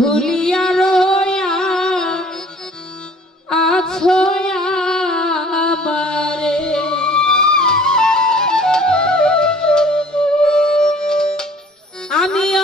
ঝুলিয়া রয়া আছোয়া বারে আমিও